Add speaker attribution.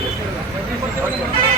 Speaker 1: Thank you.